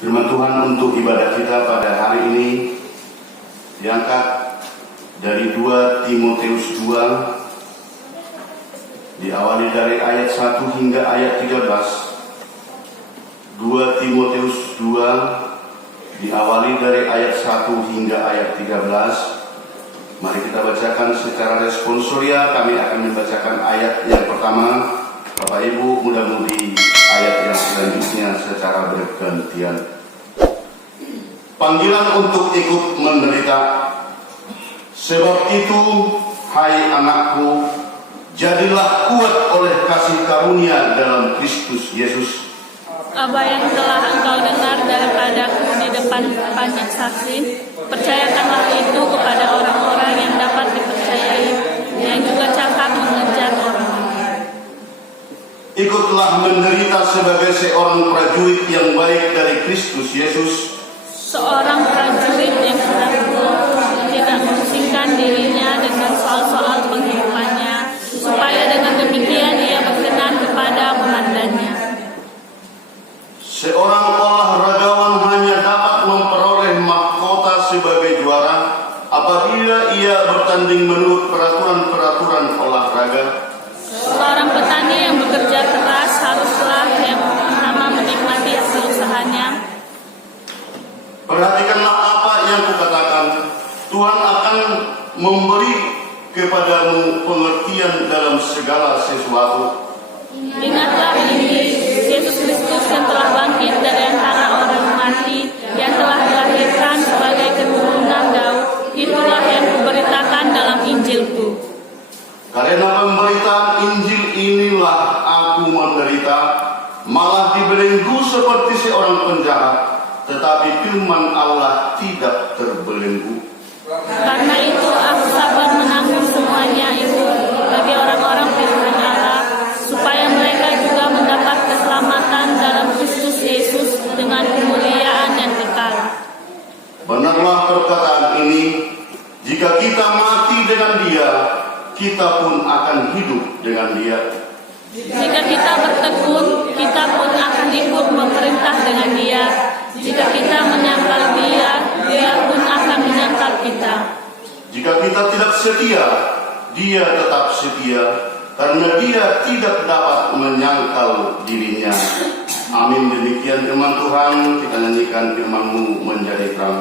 Firman Tuhan untuk ibadah kita pada hari ini diangkat dari 2 Timotius 2, diawali dari ayat 1 hingga ayat 13. 2 Timotius 2 diawali dari ayat 1 hingga ayat 13. Mari kita bacakan secara responsoria. Kami akan membacakan ayat yang pertama. Bapak Ibu mudah-mudi ayat yang selanjutnya secara bergantian. Panggilan untuk ikut menderita. Sebab itu, hai anakku, jadilah kuat oleh kasih karunia dalam Kristus Yesus. Apa yang telah engkau dengar daripadaku di depan banyak saksi, percayakanlah itu kepada orang-orang yang dapat dipercayai, yang juga cakap mengejar orang. Ikutlah menderita sebagai seorang prajurit yang baik dari Kristus Yesus. Seorang prajurit yang tidak memusingkan dirinya dengan soal-soal penghidupannya, supaya dengan demikian ia berkenan kepada komandannya. Seorang olahragawan hanya dapat memperoleh mahkota sebagai juara apabila ia bertanding menurut peraturan-peraturan olahraga. Seorang petani yang bekerja keras haruslah yang pertama menikmati hasil usahanya. Perhatikanlah apa yang kukatakan. Tuhan akan memberi kepadamu pengertian dalam segala sesuatu. Ingatlah ini, Yesus Kristus yang telah bangkit dari antara orang mati, yang telah dilahirkan sebagai keturunan Daud, itulah yang kuberitakan dalam Injilku. Karena pemberitaan Injil inilah aku menderita, malah dibelenggu seperti seorang penjahat, tetapi firman Allah tidak terbelenggu. Karena itu aku sabar menanggung semuanya itu bagi orang-orang firman Allah, supaya mereka juga mendapat keselamatan dalam Kristus Yesus dengan kemuliaan yang kekal. Benarlah perkataan ini, jika kita mati dengan Dia, kita pun akan hidup dengan Dia. Jika kita bertekun, kita pun akan ikut memerintah dengan Dia. Jika kita menyangkal Dia, Dia pun akan menyangkal kita. Jika kita tidak setia, Dia tetap setia, karena Dia tidak dapat menyangkal dirinya. Amin. Demikian firman Tuhan. Kita nyanyikan firman-Mu menjadi terang.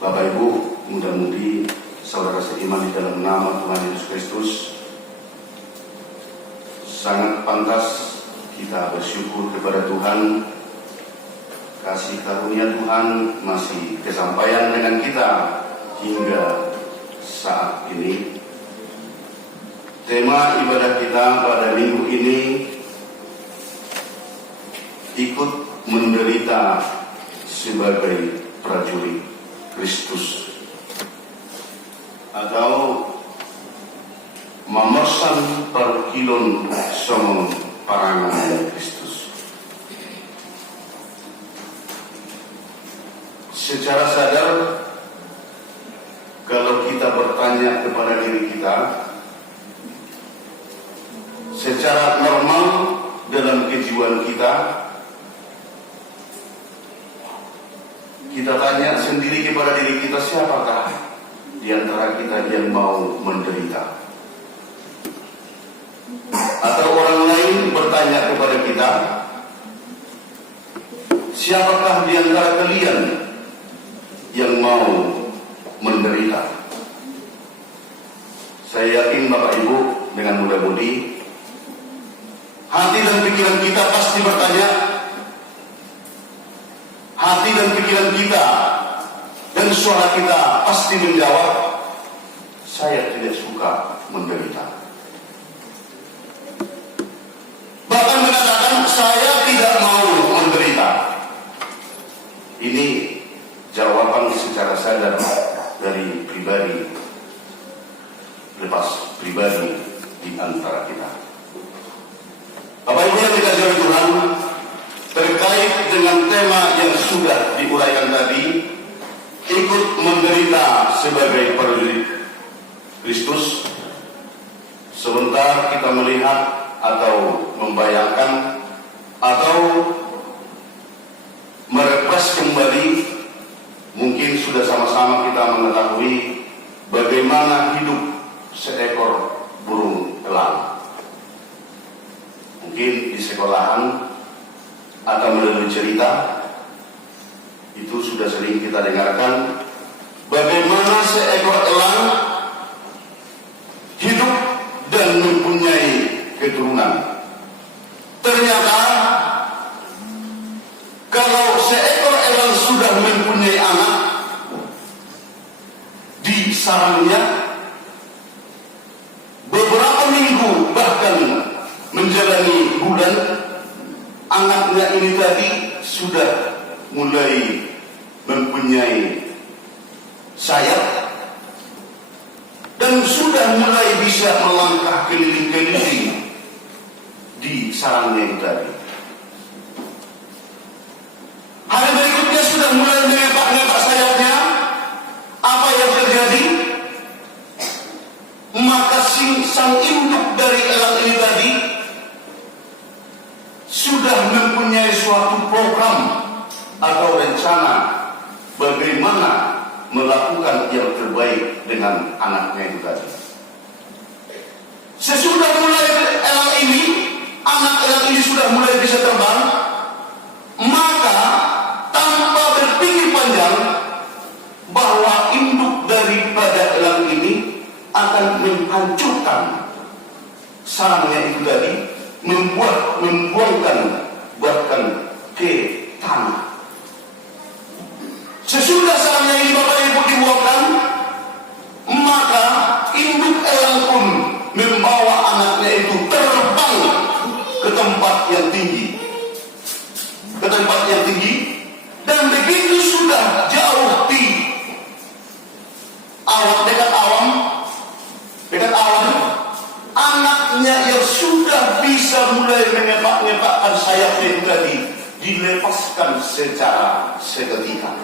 Bapak Ibu, mudah-mudi saudara seiman di dalam nama Tuhan Yesus Kristus, sangat pantas kita bersyukur kepada Tuhan. Kasih karunia Tuhan masih kesampaian dengan kita hingga saat ini. Tema ibadah kita pada minggu ini, ikut menderita sebagai prajurit Kristus, atau memesan perkilon somong parangan Kristus. secara sadar kalau kita bertanya kepada diri kita secara normal dalam kejiwaan kita tanya sendiri kepada diri kita, siapakah di antara kita yang mau menderita? Atau orang lain bertanya kepada kita, siapakah di antara kalian yang mau menderita? Saya yakin Bapak Ibu dengan mudah-mudi hati dan pikiran kita pasti bertanya, hati dan pikiran kita dan suara kita pasti menjawab, saya tidak suka menderita. Bahkan mengatakan, saya tidak mau menderita. Ini jawaban secara sadar dari pribadi lepas pribadi di antara kita. Bapak Ibu yang dikasihi oleh Tuhan, terkait dengan tema yang sudah diuraikan tadi, ikut menderita sebagai prajurit Kristus, sebentar kita melihat atau membayangkan atau merefresh kembali, mungkin sudah sama-sama kita mengetahui bagaimana hidup seekor burung elang. Mungkin di sekolahan atau melalui cerita itu sudah sering kita dengarkan bagaimana seekor elang hidup dan mempunyai keturunan. Ternyata kalau seekor elang sudah mempunyai anak di sarangnya, beberapa minggu bahkan menjalani bulan, anaknya ini tadi sudah mulai mempunyai sayap dan sudah mulai bisa melangkah keliling-keliling di sarangnya itu tadi. Hari berikutnya sudah mulai mengepak-ngepak sayapnya. Apa yang terjadi? Maka sang induk dari elang ini tadi sudah mempunyai suatu program atau rencana bagaimana melakukan yang terbaik dengan anaknya itu tadi. Sesudah mulai elang ini, anak elang ini sudah mulai bisa terbang, maka tanpa berpikir panjang bahwa induk daripada elang ini akan menghancurkan sarangnya itu tadi, membuangkan bahkan ke tanah. Sesudah sarangnya ini Bapak Ibu dibuangkan, maka induk elang pun membawa anaknya itu terbang ke tempat yang tinggi, dan begitu sudah jauh di dekat awan, anaknya yang sudah bisa mulai mengepak-ngepakkan sayapnya itu tadi dilepaskan secara seketika.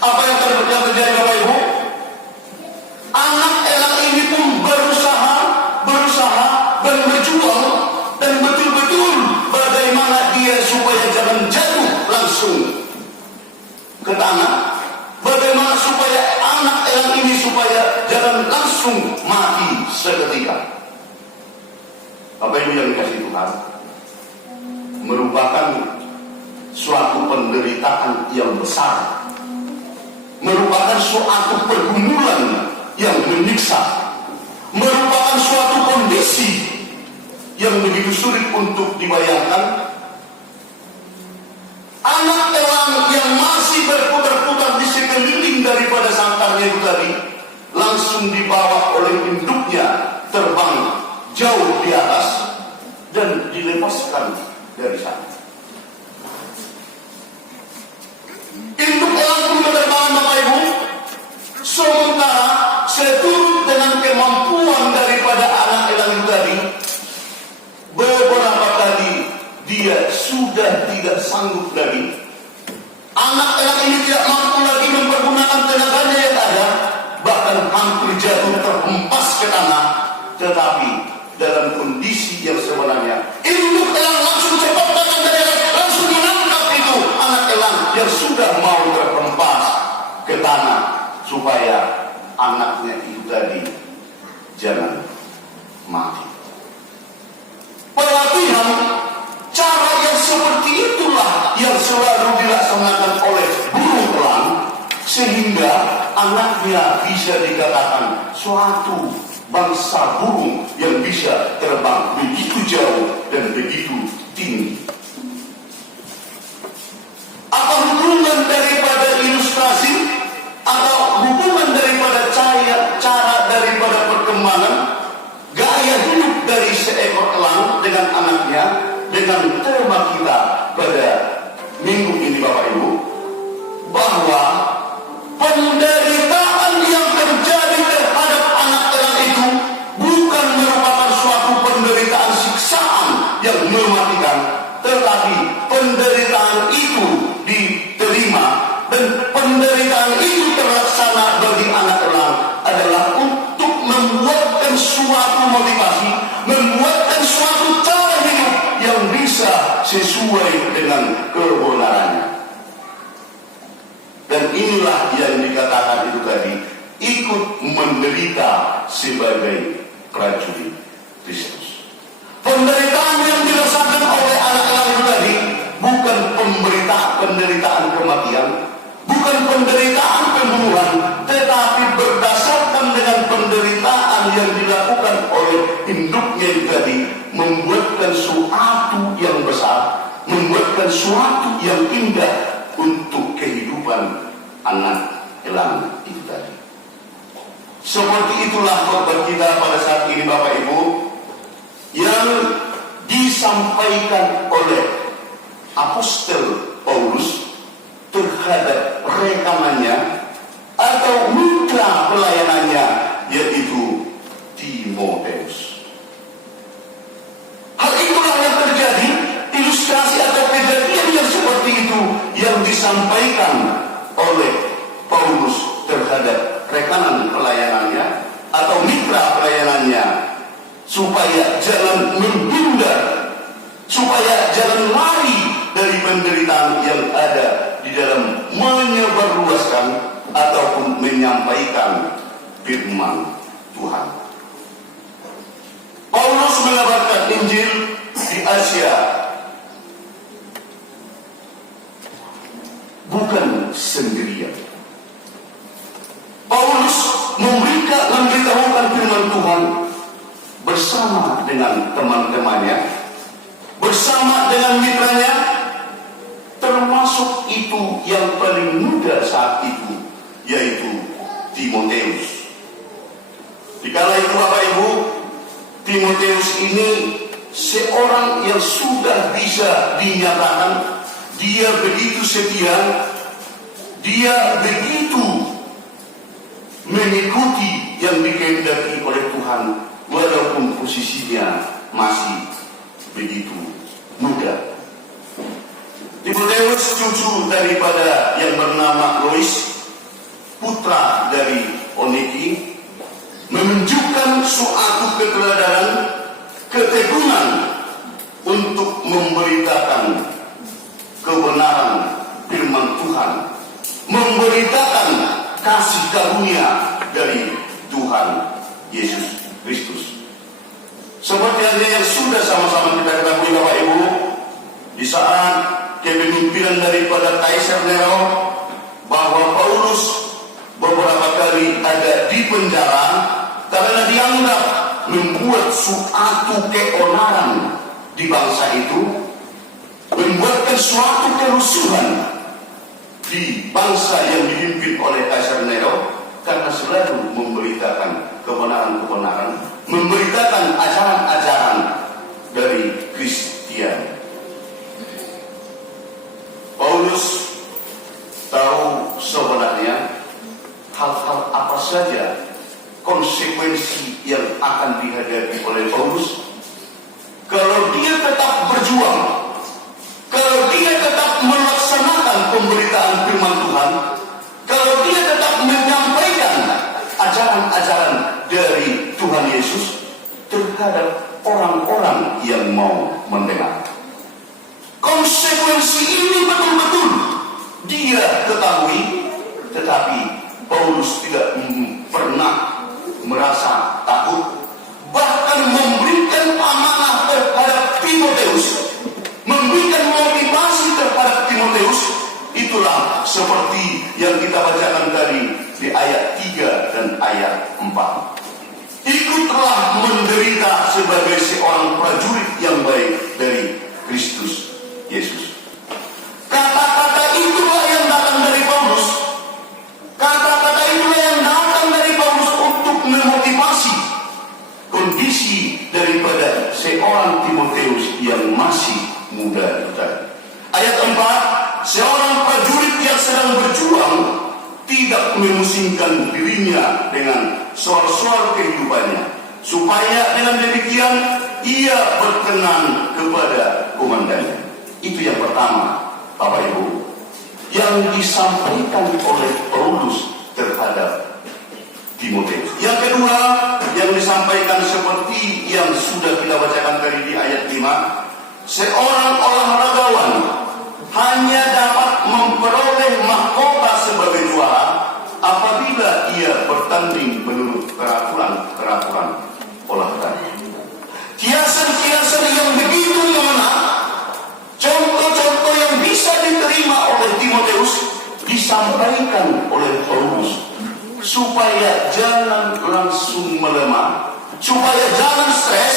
Apa yang terjadi Bapak Ibu? Anak elang ini pun berusaha dan berjuang dan betul-betul bagaimana dia supaya jangan jatuh langsung ke tanah, bagaimana supaya anak elang ini supaya jangan langsung mati seketika. Bapak Ibu yang dikasihi Tuhan, merupakan suatu penderitaan yang besar, merupakan suatu pergumulan yang menyiksa, merupakan suatu kondisi yang begitu sulit untuk dibayangkan. Anak elang yang masih berputar-putar di sekeliling daripada sangkarnya itu tadi langsung dibawa oleh induknya terbang jauh di atas dan dilepaskan dari sana. Induk elang pun berterbangan Bapak Ibu, sementara seturut dengan kemampuan daripada anak elang itu tadi, beberapa kali dia sudah tidak sanggup lagi. Anak elang ini tidak mampu lagi mempergunakan tenaganya yang ada, bahkan hampir jatuh terhempas ke tanah. Tetapi dalam kondisi yang sebenarnya, induk elang langsung cepat datang dari atas, langsung menangkap itu anak elang yang sudah mau terhempas ke tanah, supaya anaknya itu tadi jangan mati. Pelatihan cara yang seperti itulah yang selalu dilaksanakan oleh burung elang, sehingga anaknya bisa dikatakan suatu bangsa burung yang bisa terbang begitu jauh dan begitu tinggi. Apa hubungan daripada ilustrasi atau hubungan daripada cara daripada perkembangan gaya hidup dari seekor elang dengan anaknya dengan tema kita pada minggu ini, Bapak Ibu, bahwa penderitaan yang terjadi terhadap anak elang itu bukan merupakan suatu penderitaan siksaan yang mematikan, tetapi penderitaan itu diterima dan penderitaan itu terlaksana bagi anak elang adalah untuk membuatkan suatu motivasi, membuatkan suatu cara hidup yang bisa sesuai dengan kebenarannya. Dan inilah yang dikatakan itu tadi, ikut menderita sebagai prajurit Kristus. Penderitaan yang dirasakan oleh anak elang itu tadi bukan penderitaan kematian, bukan penderitaan pembunuhan, tetapi berdasarkan dengan penderitaan yang dilakukan oleh induknya itu tadi, membuatkan suatu yang besar, membuatkan suatu yang indah untuk kehidupan anak elang itu tadi. Seperti itulah khotbah kita pada saat ini, Bapak Ibu, yang disampaikan oleh Apostel Paulus terhadap rekamannya atau mitra pelayanannya, yaitu Timoteus. Hal itulah yang terjadi, ilustrasi atau kejadian yang seperti itu yang disampaikan oleh Paulus terhadap rekanan pelayanannya atau mitra pelayanannya, supaya jangan menghindar, supaya jangan lari dari penderitaan yang ada di dalam menyebarluaskan ataupun menyampaikan firman Tuhan. Paulus mengabarkan Injil di Asia bukan sendirian. Paulus memberitahukan firman Tuhan bersama dengan teman-temannya, bersama dengan mitranya, termasuk itu yang paling muda saat itu, yaitu Timoteus. Dikala itu, Bapak Ibu, Timoteus ini seorang yang sudah bisa dinyatakan dia begitu setia, dia begitu mengikuti yang dikehendaki oleh Tuhan, walaupun posisinya masih begitu muda. Timoteus cucu daripada yang bernama Lois, putra dari Oniki, menunjukkan suatu keteladanan, keteguhan untuk memberitakan kebenaran firman Tuhan, memberitakan kasih karunia dari Tuhan Yesus Kristus. Seperti yang sudah sama-sama kita ketahui, Bapak Ibu, di saat kepemimpinan daripada Kaisar Nero, bahwa Paulus beberapa kali ada di penjara karena dianggap membuat suatu keonaran di bangsa itu, membuatkan suatu kerusuhan di bangsa yang dipimpin oleh Kaisar Nero, karena selalu memberitakan kebenaran-kebenaran, memberitakan ajaran-ajaran dari Kristiani. Paulus tahu sebenarnya hal-hal apa saja konsekuensi yang akan dihadapi oleh Paulus kalau dia tetap berjuang, kalau dia tetap melaksanakan pemberitaan firman Tuhan, kalau dia tetap menyampaikan ajaran-ajaran dari Tuhan Yesus terhadap orang-orang yang mau mendengar. Konsekuensi ini betul-betul dia ketahui, tetapi Paulus tidak pernah merasa takut, bahkan memberikan amanah terhadap Timoteus, memberikan motivasi terhadap Timoteus. Itulah seperti yang kita bacakan tadi di ayat 3 dan ayat 4. Ikutlah menderita sebagai seorang prajurit yang baik dari Kristus Yesus. Kata-kata itulah yang datang dari Paulus. Kata-kata itulah yang datang dari Paulus untuk memotivasi kondisi daripada seorang Timoteus yang masih muda itu tadi. Ayat 4, seorang prajurit yang sedang berjuang tidak memusingkan dirinya dengan soal-soal kehidupannya, supaya dengan demikian ia berkenan kepada komandannya. Itu yang pertama, Bapak Ibu, yang disampaikan oleh Paulus terhadap Timoteus. Yang kedua, yang disampaikan seperti yang sudah kita bacakan tadi di ayat 5, seorang olahragawan hanya dapat memperoleh mahkota sebagai juara apabila ia bertanding menurut peraturan olahraga. Kiasan-kiasan yang begitu mengena, contoh-contoh yang bisa diterima oleh Timoteus disampaikan oleh Paulus supaya jangan langsung melemah, supaya jangan stres,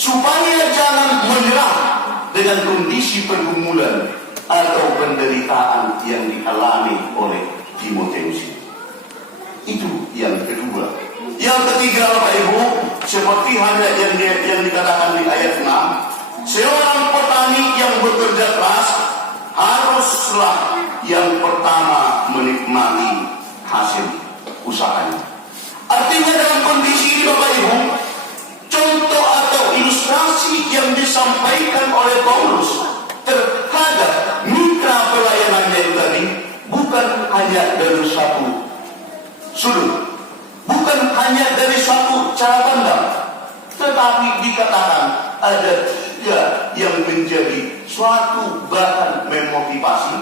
supaya jangan menyerah dengan kondisi pergumulan atau penderitaan yang dialami oleh Timoteus. Itu yang kedua. Yang ketiga, Bapak Ibu, seperti halnya yang dikatakan di ayat 6, seorang petani yang bekerja keras haruslah yang pertama menikmati hasil usahanya. Artinya dalam kondisi ini, Bapak Ibu, contoh atau ilustrasi yang disampaikan oleh Paulus terhadap mitra pelayanannya itu tadi bukan hanya dari satu sudut, bukan hanya dari suatu cara pandang, tetapi dikatakan ada tiga yang menjadi suatu bahan memotivasi,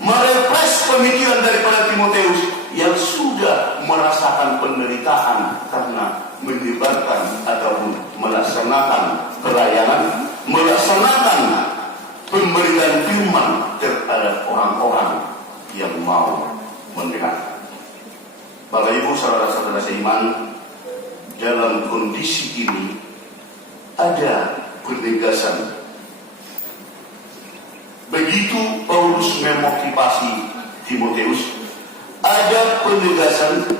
merefresh pemikiran daripada Timoteus yang sudah merasakan penderitaan karena menyebarkan ataupun melaksanakan pelayanan, melaksanakan pemberitaan firman terhadap orang-orang yang mau mendengar. Bapak Ibu, saudara-saudara seiman, dalam kondisi ini ada penegasan. Begitu Paulus memotivasi Timoteus, ada penegasan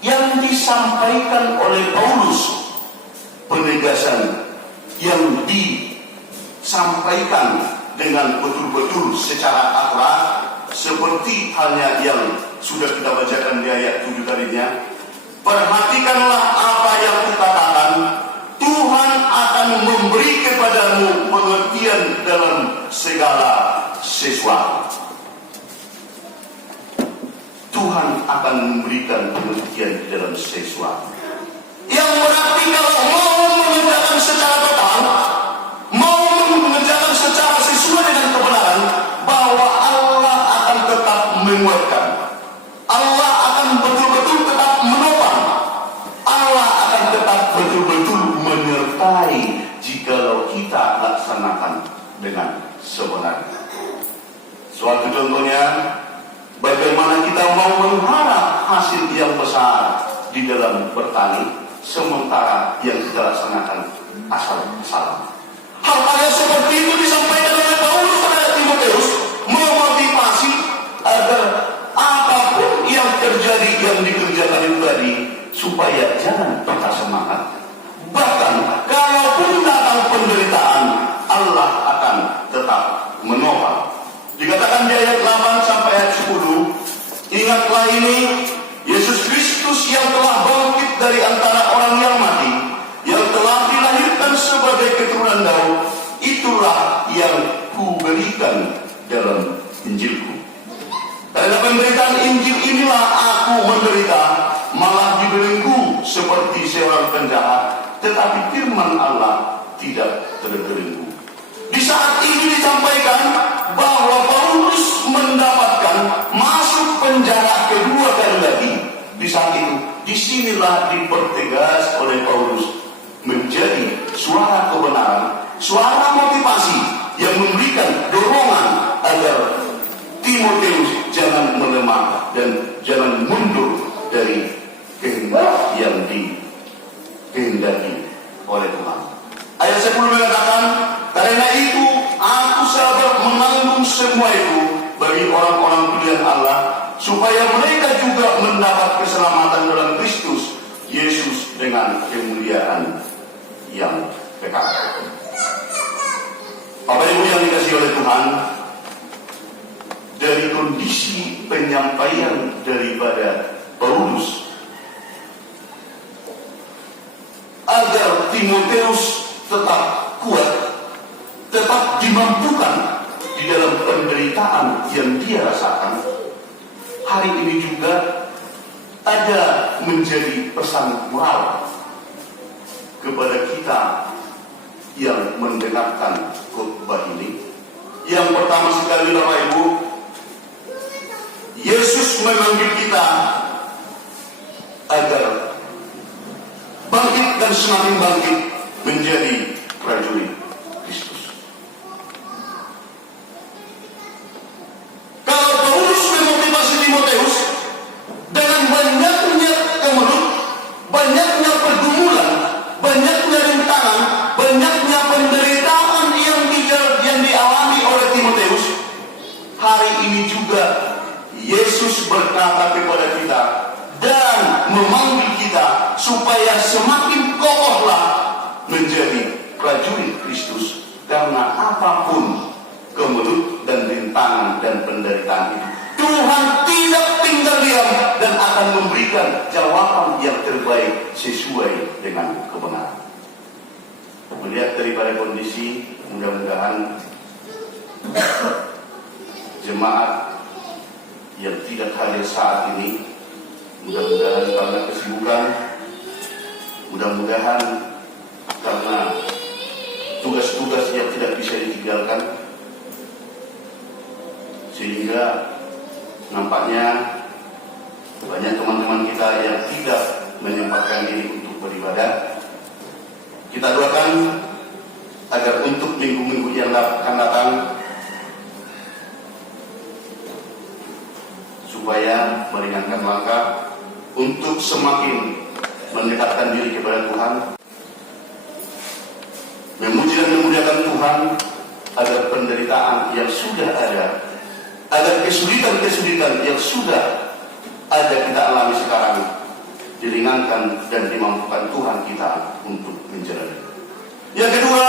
yang disampaikan oleh Paulus, penegasan yang disampaikan dengan betul-betul secara akurat, seperti halnya yang sudah kita bacakan di ayat 7 tadinya. Perhatikanlah apa yang kukatakan, Tuhan akan memberi kepadamu pengertian dalam segala sesuatu. Tuhan akan memberikan pengertian dalam sesuatu. Yang berarti kalau mau mengerjakan secara total, mau mengerjakan secara sesuai dengan kebenaran, bahwa Allah akan tetap menguatkan, Allah akan betul-betul tetap menopang, Allah akan tetap betul-betul menyertai jikalau kita laksanakan dengan sebenarnya. Suatu contohnya, bagaimana kita mau mengharap hasil yang besar di dalam bertani, sementara yang kita laksanakan asal-asalan. Hal-hal yang seperti itu disampaikan oleh Paulus kepada Timoteus, memotivasi agar apapun yang terjadi, yang dikerjakan itu tadi, supaya jangan patah semangat. Bahkan kalaupun datang penderitaan, Allah akan tetap menopang. Dikatakan di ayat 8 sampai ayat 10, ingatlah ini, Yesus Kristus yang telah bangkit dari antara orang yang mati, yang telah dilahirkan sebagai keturunan Daud, itulah yang kuberikan dalam Injilku. pemberitaan Injil inilah aku menderita, malah dibelenggu seperti seorang penjahat, tetapi firman Allah tidak terbelenggu. Di saat ini disampaikan bahwa Paulus mendapatkan masuk penjara kedua kali lagi. Di saat itu, disinilah dipertegas oleh Paulus menjadi suara kebenaran, suara motivasi yang memberikan dorongan agar Timotius jangan melemah dan jangan mundur dari kehendak yang dikehendaki oleh Tuhan. Ayat 10 mengatakan, karena itu aku sabar menanggung semua itu bagi orang-orang pilihan Allah, supaya mereka juga mendapat keselamatan dalam Kristus Yesus dengan kemuliaan yang kekal. Bapak Ibu yang dikasihi oleh Tuhan, dari kondisi penyampaian daripada Paulus agar Timotius tetap kuat, tetap dimampukan di dalam penderitaan yang dia rasakan, hari ini juga ada menjadi pesan moral kepada kita yang mendengarkan khotbah ini. Yang pertama sekali, Bapak Ibu, Yesus memanggil kita agar bangkit dan semakin bangkit menjadi prajurit Kristus. Kalau Paulus memotivasi Timotius dengan banyaknya kemelut, banyaknya pergumulan, banyaknya rintangan, banyaknya penderitaan yang dialami oleh Timotius, hari ini juga Yesus berkata kepada kita dan memanggil kita supaya semakin kokohlah menjadi prajurit Kristus, karena apapun kemelut dan rintangan dan penderitaan itu, Tuhan tidak tinggal diam dan akan memberikan jawaban yang terbaik sesuai dengan kebenaran. Melihat daripada kondisi, mudah-mudahan jemaat yang tidak hadir saat ini, mudah-mudahan karena kesibukan, mudah-mudahan karena tugas-tugas yang tidak bisa ditinggalkan, sehingga nampaknya banyak teman-teman kita yang tidak menyempatkan diri untuk beribadah. Kita doakan agar untuk minggu-minggu yang akan datang, supaya meringankan langkah untuk semakin mendekatkan diri kepada Tuhan, memuji dan memuliakan Tuhan, agar penderitaan yang sudah ada, agar kesulitan-kesulitan yang sudah ada kita alami sekarang diringankan dan dimampukan Tuhan kita untuk menjalani. Yang kedua,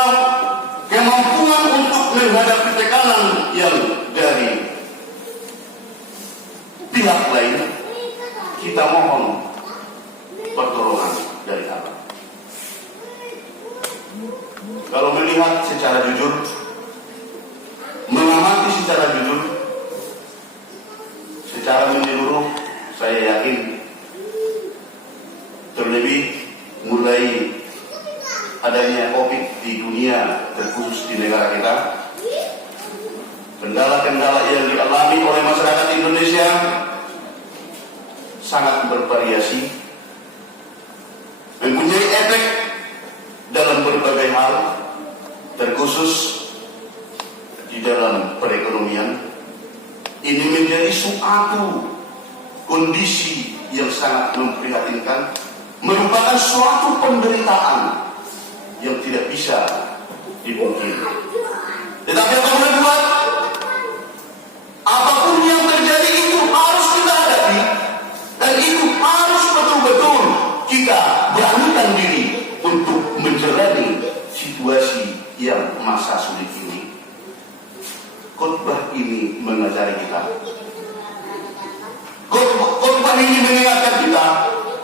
kemampuan untuk menghadapi tekanan yang dari pihak lain, kita mohon pertolongan dari Allah. Kalau melihat secara jujur, mengamati secara jujur, secara menyeluruh, saya yakin terlebih mulai adanya COVID di dunia, terkhusus di negara kita, kendala-kendala yang dialami oleh masyarakat Indonesia sangat bervariasi, mempunyai efek dalam berbagai hal, terkhusus di dalam perekonomian. Ini menjadi suatu kondisi yang sangat memprihatinkan, merupakan suatu penderitaan yang tidak bisa dipungkiri. Tetapi apa boleh buat? Apapun yang terjadi itu harus kita hadapi, dan itu harus betul-betul kita beranikan diri untuk menjalani situasi yang masa sulit ini. Khotbah ini mengajari kita, khotbah ini mengingatkan kita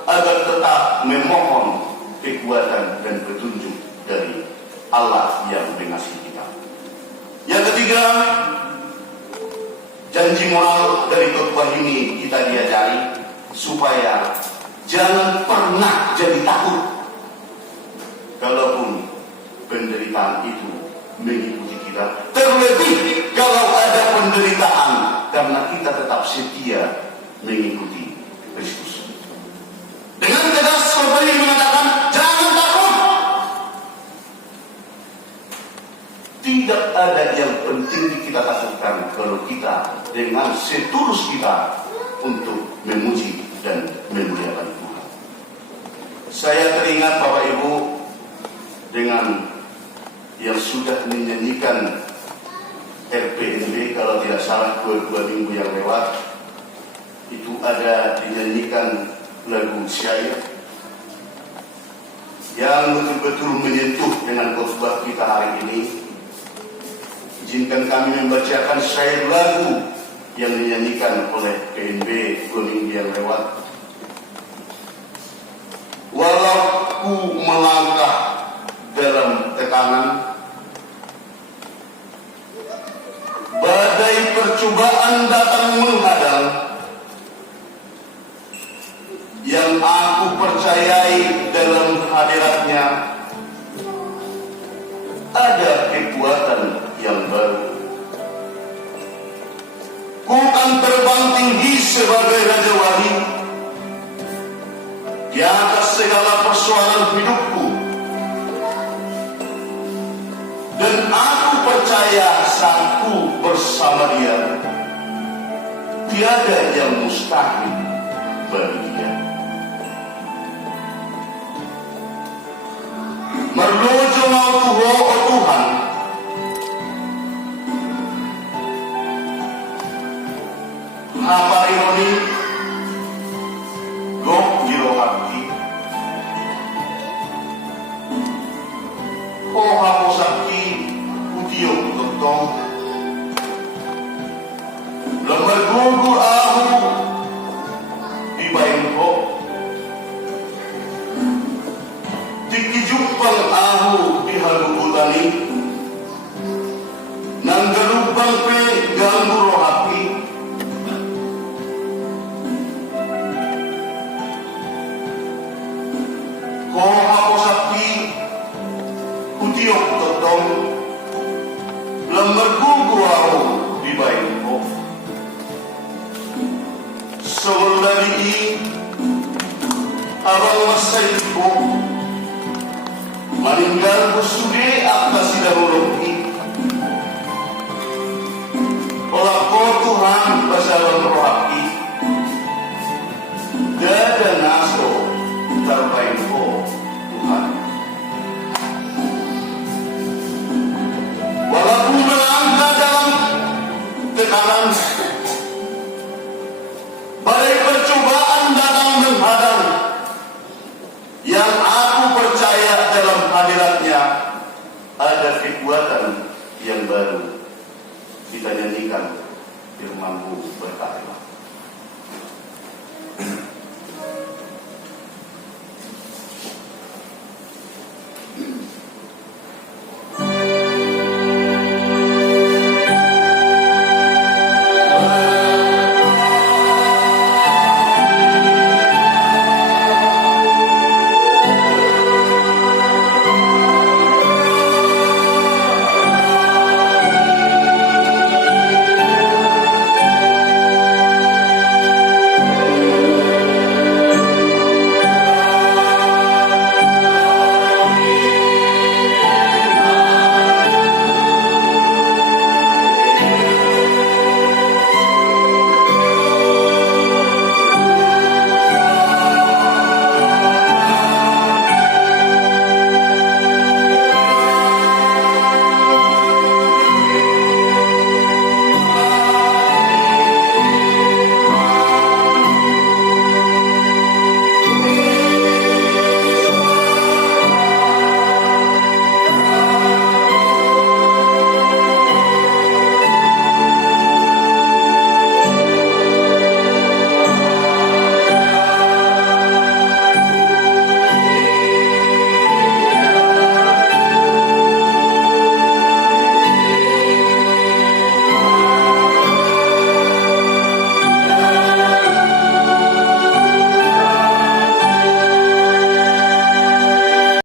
agar tetap memohon kekuatan dan petunjuk dari Allah yang mengasihi kita. Yang ketiga, jangan janji moral dari khotbah ini kita diajari supaya jangan pernah jadi takut kalaupun penderitaan itu mengikuti kita. Terlebih kalau ada penderitaan karena kita tetap setia mengikuti Kristus. Dengan tegas khotbah ini mengatakan jangan takut. Tidak ada yang penting kita takutkan kalau kita dengan setulus kita untuk memuji dan memuliakan Tuhan. Saya teringat Bapak Ibu dengan yang sudah menyanyikan RPNB kalau tidak salah 2 minggu yang lewat, itu ada dinyanyikan lagu syair yang betul-betul menyentuh dengan khotbah kita hari ini. Izinkan kami membacakan syair lagu yang dinyanyikan oleh PNB 2 minggu yang lewat. Walau ku melangkah dalam tekanan, badai percobaan datang menghadang, yang aku percayai dalam hadiratnya ada kekuatan yang baru. Ku kan terbang tinggi sebagai Raja Wali di atas segala persoalan hidupku, dan aku percaya saatku bersama Dia tiada yang mustahil bagi Dia. Merlojo mau Tuhan, oh Tuhan, apa ironi gok jiro hati, oh hapo sakti utio totong, lembar gugur ahu di baingko, tiki jumpang ahu di halubutani, nanggalubang pe ganggu rohati. Kau hapo sakti utiok totong, lembar gugur ahu di baingko, sebelah abang masaiku meninggal bersude atas sidarologi. Olah kau Tuhan bersabang rohaki, dada naso terbaik kau Tuhan. Walaupun melangkah dalam tekanan, badai percobaan datang menghadang, yang aku percaya dalam hadiratnya ada kekuatan yang baru. Kita nyanyikan firman-Mu berkata.